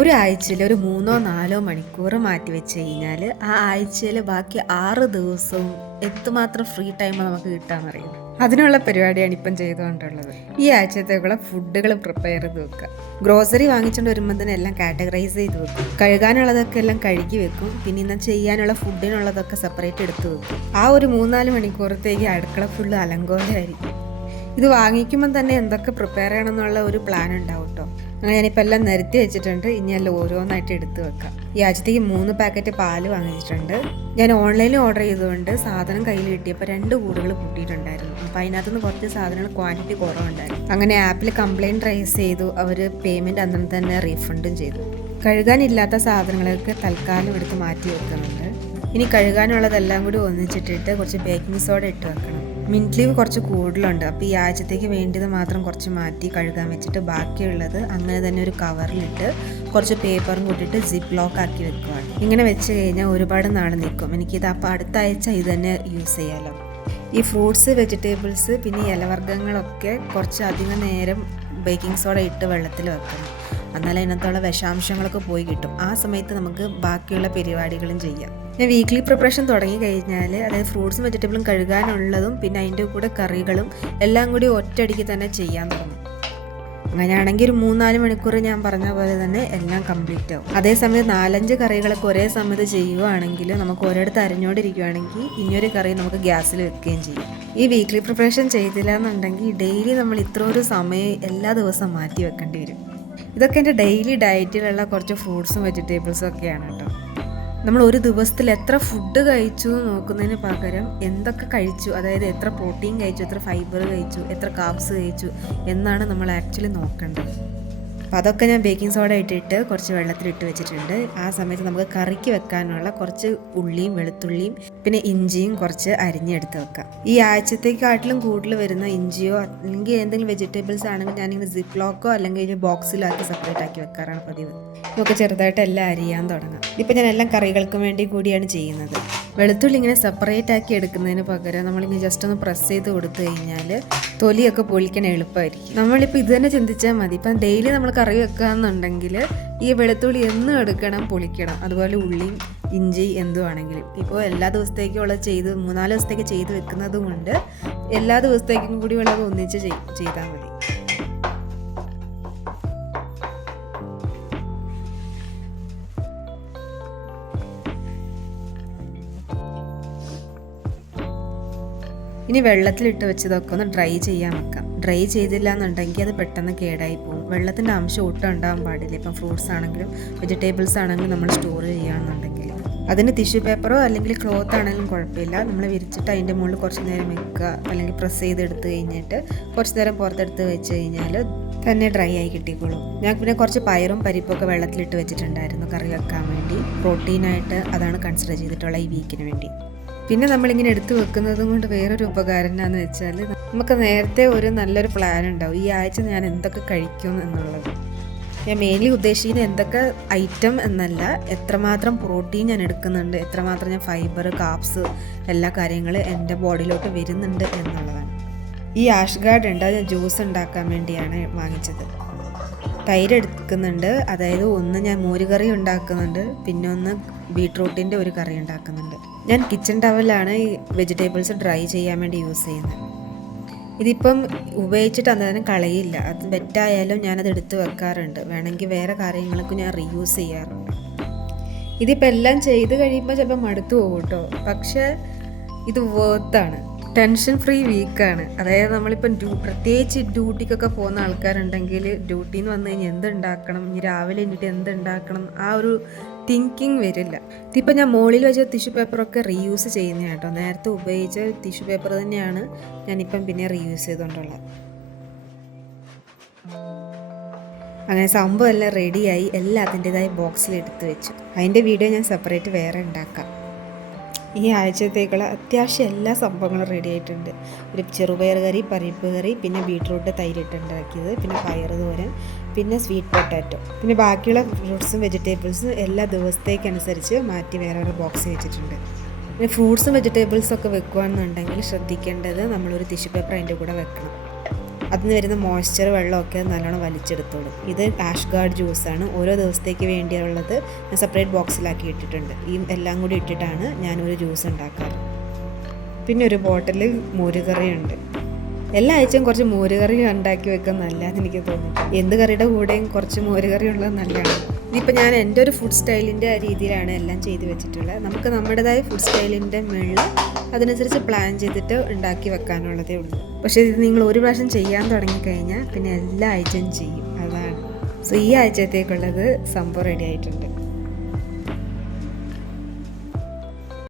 ഒരാഴ്ചയിൽ ഒരു 3-4 മണിക്കൂർ മാറ്റി വെച്ച് കഴിഞ്ഞാൽ ആ ആഴ്ചയിൽ ബാക്കി 6 ദിവസവും എന്തുമാത്രം ഫ്രീ ടൈം നമുക്ക് കിട്ടാമെന്നറിയാം. അതിനുള്ള പരിപാടിയാണ് ഇപ്പം ചെയ്തുകൊണ്ടുള്ളത്. ഈ ആഴ്ചത്തേക്കുള്ള ഫുഡുകൾ പ്രിപ്പയർ ചെയ്ത് വെക്കുക. ഗ്രോസറി വാങ്ങിച്ചുകൊണ്ട് വരുമ്പോൾ തന്നെ എല്ലാം കാറ്റഗറൈസ് ചെയ്ത് വെക്കും. കഴുകാനുള്ളതൊക്കെ എല്ലാം കഴുകി വെക്കും. പിന്നെ ഇന്ന് ചെയ്യാനുള്ള ഫുഡിനുള്ളതൊക്കെ സെപ്പറേറ്റ് എടുത്ത് വെക്കും. ആ ഒരു 3-4 മണിക്കൂറത്തേക്ക് അടുക്കള ഫുള്ള് അലങ്കോലമായിരിക്കും. ഇത് വാങ്ങിക്കുമ്പം തന്നെ എന്തൊക്കെ പ്രിപ്പയർ ചെയ്യണം എന്നുള്ള ഒരു പ്ലാൻ ഉണ്ടാവും കേട്ടോ. അങ്ങനെ ഞാനിപ്പോൾ എല്ലാം നിരത്തി വെച്ചിട്ടുണ്ട്. ഇനി എല്ലാം ഓരോന്നായിട്ട് എടുത്ത് വെക്കാം. ഈ ആഴ്ചത്തേക്ക് 3 പാക്കറ്റ് പാല് വാങ്ങിച്ചിട്ടുണ്ട്. ഞാൻ ഓൺലൈനിൽ ഓർഡർ ചെയ്തുകൊണ്ട് സാധനം കയ്യിൽ കിട്ടിയപ്പോൾ 2 കൂടുകൾ കൂട്ടിയിട്ടുണ്ടായിരുന്നു. അപ്പോൾ അതിനകത്തുനിന്ന് കുറച്ച് സാധനങ്ങൾ ക്വാണ്ടിറ്റി കുറവുണ്ടായിരുന്നു. അങ്ങനെ ആപ്പിൽ കംപ്ലയിൻറ്റ് റൈസ് ചെയ്തു. അവർ പേയ്മെൻറ്റ് അന്നേരം തന്നെ റീഫണ്ടും ചെയ്തു. കഴുകാനില്ലാത്ത സാധനങ്ങളൊക്കെ തൽക്കാലം എടുത്ത് മാറ്റി വെക്കുന്നുണ്ട്. ഇനി കഴുകാനുള്ളതെല്ലാം കൂടി ഒന്നിച്ചിട്ടിട്ട് കുറച്ച് ബേക്കിംഗ് സോഡ ഇട്ട് വെക്കണം. മിൻറ്റ് ലീവ് കുറച്ച് കൂടുതലുണ്ട്. അപ്പോൾ ഈ ആഴ്ചത്തേക്ക് വേണ്ടിയത് മാത്രം കുറച്ച് മാറ്റി കഴുകാൻ വെച്ചിട്ട് ബാക്കിയുള്ളത് അങ്ങനെ തന്നെ ഒരു കവറിലിട്ട് കുറച്ച് പേപ്പറും കൂട്ടിയിട്ട് സിപ്പ് ലോക്ക് ആക്കി വെക്കുകയാണ്. ഇങ്ങനെ വെച്ച് കഴിഞ്ഞാൽ ഒരുപാട് നാൾ നിൽക്കും. എനിക്കിത് അപ്പോൾ അടുത്ത ആഴ്ച ഇത് തന്നെ യൂസ് ചെയ്യാമല്ലോ. ഈ ഫ്രൂട്ട്സ്, വെജിറ്റബിൾസ് പിന്നെ ഇലവർഗ്ഗങ്ങളൊക്കെ കുറച്ച് അധികം നേരം ബേക്കിംഗ് സോഡ ഇട്ട് വെള്ളത്തിൽ വെക്കണം. എന്നാലും അതിനകത്തുള്ള വിഷാംശങ്ങളൊക്കെ പോയി കിട്ടും. ആ സമയത്ത് നമുക്ക് ബാക്കിയുള്ള പരിപാടികളും ചെയ്യാം. ഞാൻ വീക്ക്ലി പ്രിപ്പറേഷൻ തുടങ്ങി കഴിഞ്ഞാൽ അതായത് ഫ്രൂട്ട്സും വെജിറ്റബിളും കഴുകാനുള്ളതും പിന്നെ അതിൻ്റെ കൂടെ കറികളും എല്ലാം കൂടി ഒറ്റയടിക്ക് തന്നെ ചെയ്യാൻ തുടങ്ങും. അങ്ങനെയാണെങ്കിൽ ഒരു 3-4 മണിക്കൂർ ഞാൻ പറഞ്ഞ പോലെ തന്നെ എല്ലാം കംപ്ലീറ്റ് ആവും. അതേസമയം 4-5 കറികളൊക്കെ ഒരേ സമയത്ത് ചെയ്യുകയാണെങ്കിൽ നമുക്ക് ഒരിടത്ത് അരിഞ്ഞുകൊണ്ടിരിക്കുകയാണെങ്കിൽ ഇനിയൊരു കറി നമുക്ക് ഗ്യാസിൽ വെക്കുകയും ചെയ്യും. ഈ വീക്ക്ലി പ്രിപ്പറേഷൻ ചെയ്തില്ല എന്നുണ്ടെങ്കിൽ ഡെയിലി നമ്മൾ ഇത്ര ഒരു സമയം എല്ലാ ദിവസവും മാറ്റി വെക്കേണ്ടി വരും. ഇതൊക്കെ എൻ്റെ ഡെയിലി ഡയറ്റിലുള്ള കുറച്ച് ഫ്രൂട്ട്സും വെജിറ്റബിൾസും ഒക്കെയാണ് കേട്ടോ. നമ്മൾ ഒരു ദിവസത്തിൽ എത്ര ഫുഡ് കഴിച്ചു നോക്കുന്നതിന് പകരം എന്തൊക്കെ കഴിച്ചു, അതായത് എത്ര പ്രോട്ടീൻ കഴിച്ചു, എത്ര ഫൈബർ കഴിച്ചു, എത്ര കാർബ്സ് കഴിച്ചു എന്നാണ് നമ്മൾ ആക്ച്വലി നോക്കേണ്ടത്. അപ്പോൾ അതൊക്കെ ഞാൻ ബേക്കിംഗ് സോഡ ഇട്ടിട്ട് കുറച്ച് വെള്ളത്തിലിട്ട് വെച്ചിട്ടുണ്ട്. ആ സമയത്ത് നമുക്ക് കറിക്ക് വെക്കാനുള്ള കുറച്ച് ഉള്ളിയും വെളുത്തുള്ളിയും പിന്നെ ഇഞ്ചിയും കുറച്ച് അരിഞ്ഞെടുത്ത് വെക്കാം. ഈ ആഴ്ചത്തേക്കാട്ടിലും കൂടുതൽ വരുന്ന ഇഞ്ചിയോ അല്ലെങ്കിൽ എന്തെങ്കിലും വെജിറ്റബിൾസ് ആണെങ്കിൽ ഞാനിങ്ങനെ സിപ്പ് ലോക്കോ അല്ലെങ്കിൽ ഒരു ബോക്സിലാക്കി സെപ്പറേറ്റ് ആക്കി വെക്കാറാണ് പതിവ്. നമുക്ക് ചെറുതായിട്ട് എല്ലാം അരിയാൻ തുടങ്ങാം. ഇപ്പം ഞാൻ എല്ലാം കറികൾക്കും വേണ്ടി കൂടിയാണ് ചെയ്യുന്നത്. വെളുത്തുള്ളി ഇങ്ങനെ സെപ്പറേറ്റ് ആക്കി എടുക്കുന്നതിന് പകരം നമ്മളിങ്ങനെ ജസ്റ്റ് ഒന്ന് പ്രസ് ചെയ്ത് കൊടുത്തു കഴിഞ്ഞാൽ തൊലിയൊക്കെ പൊളിക്കാൻ എളുപ്പമായിരിക്കും. നമ്മളിപ്പോൾ ഇത് തന്നെ ചിന്തിച്ചാൽ മതി. ഇപ്പം ഡെയിലി നമ്മൾ കറി വെക്കുകയെന്നുണ്ടെങ്കിൽ ഈ വെളുത്തുള്ളി എന്നും എടുക്കണം, പൊളിക്കണം. അതുപോലെ ഉള്ളിയും ഇഞ്ചി എന്തുവാണെങ്കിലും ഇപ്പോൾ എല്ലാ ദിവസത്തേക്കുള്ള 3-4 ദിവസത്തേക്ക് ചെയ്ത് വെക്കുന്നത് കൊണ്ട് എല്ലാ ദിവസത്തേക്കും കൂടി ഉള്ളത് ഒന്നിച്ച് ചെയ്താൽ മതി. ഇനി വെള്ളത്തിലിട്ട് വെച്ചതൊക്കെ ഒന്ന് ഡ്രൈ ചെയ്യാൻ വെക്കാം. ഡ്രൈ ചെയ്തില്ല എന്നുണ്ടെങ്കിൽ അത് പെട്ടെന്ന് കേടായി പോകും. വെള്ളത്തിൻ്റെ അംശം ഒട്ടും ഉണ്ടാകാൻ പാടില്ല. ഇപ്പം ഫ്രൂട്ട്സ് ആണെങ്കിലും വെജിറ്റബിൾസ് ആണെങ്കിലും നമ്മൾ സ്റ്റോർ ചെയ്യുകയാണെന്നുണ്ടെങ്കിൽ അതിന് ടിഷ്യൂ പേപ്പറോ അല്ലെങ്കിൽ ക്ലോത്ത് ആണെങ്കിലും കുഴപ്പമില്ല. നമ്മൾ വിരിച്ചിട്ട് അതിൻ്റെ മുകളിൽ കുറച്ച് നേരം വെക്കുക, അല്ലെങ്കിൽ പ്രസ് ചെയ്തെടുത്ത് കഴിഞ്ഞിട്ട് കുറച്ച് നേരം പുറത്തെടുത്ത് വെച്ച് കഴിഞ്ഞാൽ തന്നെ ഡ്രൈ ആയി കിട്ടിക്കോളും. ഞാൻ പിന്നെ കുറച്ച് പയറും പരിപ്പൊക്കെ വെള്ളത്തിലിട്ട് വെച്ചിട്ടുണ്ടായിരുന്നു കറി വെക്കാൻ വേണ്ടി. പ്രോട്ടീനായിട്ട് അതാണ് കൺസിഡർ ചെയ്തിട്ടുള്ള ഈ വീക്കിന് വേണ്ടി. പിന്നെ നമ്മളിങ്ങനെ എടുത്തു വെക്കുന്നതും കൊണ്ട് വേറൊരു ഉപകാരം എന്താണെന്ന് വെച്ചാൽ നമുക്ക് നേരത്തെ ഒരു നല്ലൊരു പ്ലാൻ ഉണ്ടാവും ഈ ആഴ്ച ഞാൻ എന്തൊക്കെ കഴിക്കും എന്നുള്ളത്. ഞാൻ മെയിൻലി ഉദ്ദേശിക്കുന്നത് എന്തൊക്കെ ഐറ്റം എന്നല്ല, എത്രമാത്രം പ്രോട്ടീൻ ഞാൻ എടുക്കുന്നുണ്ട്, എത്രമാത്രം ഞാൻ ഫൈബർ, കാർബ്സ് എല്ലാ കാര്യങ്ങളും എൻ്റെ ബോഡിയിലോട്ട് വരുന്നുണ്ട് എന്നുള്ളതാണ്. ഈ ആഷ് ഗാർഡ് ഉണ്ട്, അത് ഞാൻ ജ്യൂസ് ഉണ്ടാക്കാൻ വേണ്ടിയാണ് വാങ്ങിച്ചത്. തൈര് എടുക്കുന്നുണ്ട്, അതായത് ഒന്ന് ഞാൻ മോരുകറി ഉണ്ടാക്കുന്നുണ്ട്, പിന്നെ ഒന്ന് ബീട്രൂട്ടിൻ്റെ ഒരു കറി ഉണ്ടാക്കുന്നുണ്ട്. ഞാൻ കിച്ചൺ ടവലാണ് ഈ വെജിറ്റബിൾസ് ഡ്രൈ ചെയ്യാൻ വേണ്ടി യൂസ് ചെയ്യുന്നത്. ഇതിപ്പം ഉപയോഗിച്ചിട്ട് അന്നേരം കളയില്ല, അത് ബെറ്റായാലും ഞാനത് എടുത്ത് വെക്കാറുണ്ട്. വേണമെങ്കിൽ വേറെ കാര്യങ്ങൾക്ക് ഞാൻ റീയൂസ് ചെയ്യാറുണ്ട്. ഇതിപ്പോൾ എല്ലാം ചെയ്ത് കഴിയുമ്പോൾ ചിലപ്പോൾ മടുത്തു പോകും കേട്ടോ. പക്ഷേ ഇത് വേർത്താണ്. Tension free വീക്കാണ്. അതായത് നമ്മളിപ്പം പ്രത്യേകിച്ച് ഡ്യൂട്ടിക്കൊക്കെ പോകുന്ന ആൾക്കാരുണ്ടെങ്കിൽ ഡ്യൂട്ടിയിൽ നിന്ന് വന്നു കഴിഞ്ഞാൽ എന്തുണ്ടാക്കണം, ഇനി രാവിലെ എണീറ്റ് എന്തുണ്ടാക്കണം, ആ ഒരു തിങ്കിങ് വരില്ല. ഇതിപ്പോൾ ഞാൻ മുകളിൽ വെച്ച ടിഷ്യൂ പേപ്പറൊക്കെ റീയൂസ് ചെയ്യുന്ന കേട്ടോ. നേരത്തെ ഉപയോഗിച്ച ടിഷ്യൂ പേപ്പർ തന്നെയാണ് ഞാനിപ്പം പിന്നെ റീയൂസ് ചെയ്തുകൊണ്ടുള്ളത്. അങ്ങനെ സംഭവം എല്ലാം റെഡിയായി, എല്ലാം അതിൻ്റെതായ ബോക്സിൽ എടുത്ത് വെച്ചു. അതിൻ്റെ വീഡിയോ ഞാൻ സെപ്പറേറ്റ് വേറെ ഉണ്ടാക്കാം. ഈ ആഴ്ചത്തേക്കുള്ള അത്യാവശ്യം എല്ലാ സംഭവങ്ങളും റെഡി ആയിട്ടുണ്ട്. ഒരു ചെറുപയർ കറി, പരിപ്പ് കറി, പിന്നെ ബീട്രൂട്ട് തൈരിട്ടുണ്ടാക്കിയത്, പിന്നെ പയർ തോരൻ, പിന്നെ സ്വീറ്റ് പൊട്ടാറ്റോ, പിന്നെ ബാക്കിയുള്ള ഫ്രൂട്ട്സും വെജിറ്റബിൾസും എല്ലാ ദിവസത്തേക്കനുസരിച്ച് മാറ്റി വേറെ ബോക്സ് വെച്ചിട്ടുണ്ട്. പിന്നെ ഫ്രൂട്ട്സും വെജിറ്റബിൾസൊക്കെ വെക്കുകയാണെന്നുണ്ടെങ്കിൽ ശ്രദ്ധിക്കേണ്ടത് നമ്മളൊരു ടിഷ്യൂ പേപ്പർ അതിൻ്റെ കൂടെ വെക്കണം. അതിന് വരുന്ന മോയ്സ്ചർ വെള്ളമൊക്കെ നല്ലോണം വലിച്ചെടുത്തോളും. ഇത് ആഷ് ഗാർഡ് ജ്യൂസാണ്. ഓരോ ദിവസത്തേക്ക് വേണ്ടിയുള്ളത് ഞാൻ സെപ്പറേറ്റ് ബോക്സിലാക്കി ഇട്ടിട്ടുണ്ട്. ഈ എല്ലാം കൂടി ഇട്ടിട്ടാണ് ഞാനൊരു ജ്യൂസ് ഉണ്ടാക്കാറ്. പിന്നെ ഒരു ബോട്ടിൽ മോരുകറിയുണ്ട്. എല്ലാ ആഴ്ചയും കുറച്ച് മോരുകറി ഉണ്ടാക്കി വെക്കാൻ നല്ലതെന്ന് എനിക്ക് തോന്നുന്നു. എന്ത് കറിയുടെ കൂടെയും കുറച്ച് മോരുകറി ഉള്ളത് നല്ലതാണ്. ഇതിപ്പോൾ ഞാൻ എൻ്റെ ഒരു ഫുഡ് സ്റ്റൈലിൻ്റെ രീതിയിലാണ് എല്ലാം ചെയ്ത് വെച്ചിട്ടുള്ളത്. നമുക്ക് നമ്മുടേതായ ഫുഡ് സ്റ്റൈലിൻ്റെ മുകളിൽ അതിനനുസരിച്ച് പ്ലാൻ ചെയ്തിട്ട് ഉണ്ടാക്കി വെക്കാനുള്ളതേ ഉള്ളൂ. പക്ഷേ ഇത് നിങ്ങൾ ഒരു പ്രാവശ്യം ചെയ്യാൻ തുടങ്ങിക്കഴിഞ്ഞാൽ പിന്നെ എല്ലാ ആഴ്ചയും ചെയ്യും, അതാണ്. സോ ഈ ആഴ്ചത്തേക്കുള്ളത് സംഭവം റെഡി ആയിട്ടുണ്ട്.